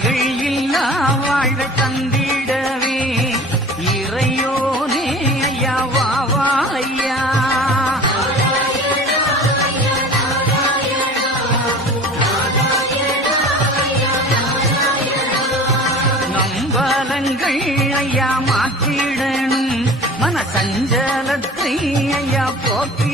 கவலைகள் இல்லா வாழ்வை தந்திடவே இறையோனே ஐயா வாவா ஐயா. நம்பலங்கள் ஐயா மாற்றிடணும் மன சஞ்சலத்தை ஐயா போக்கி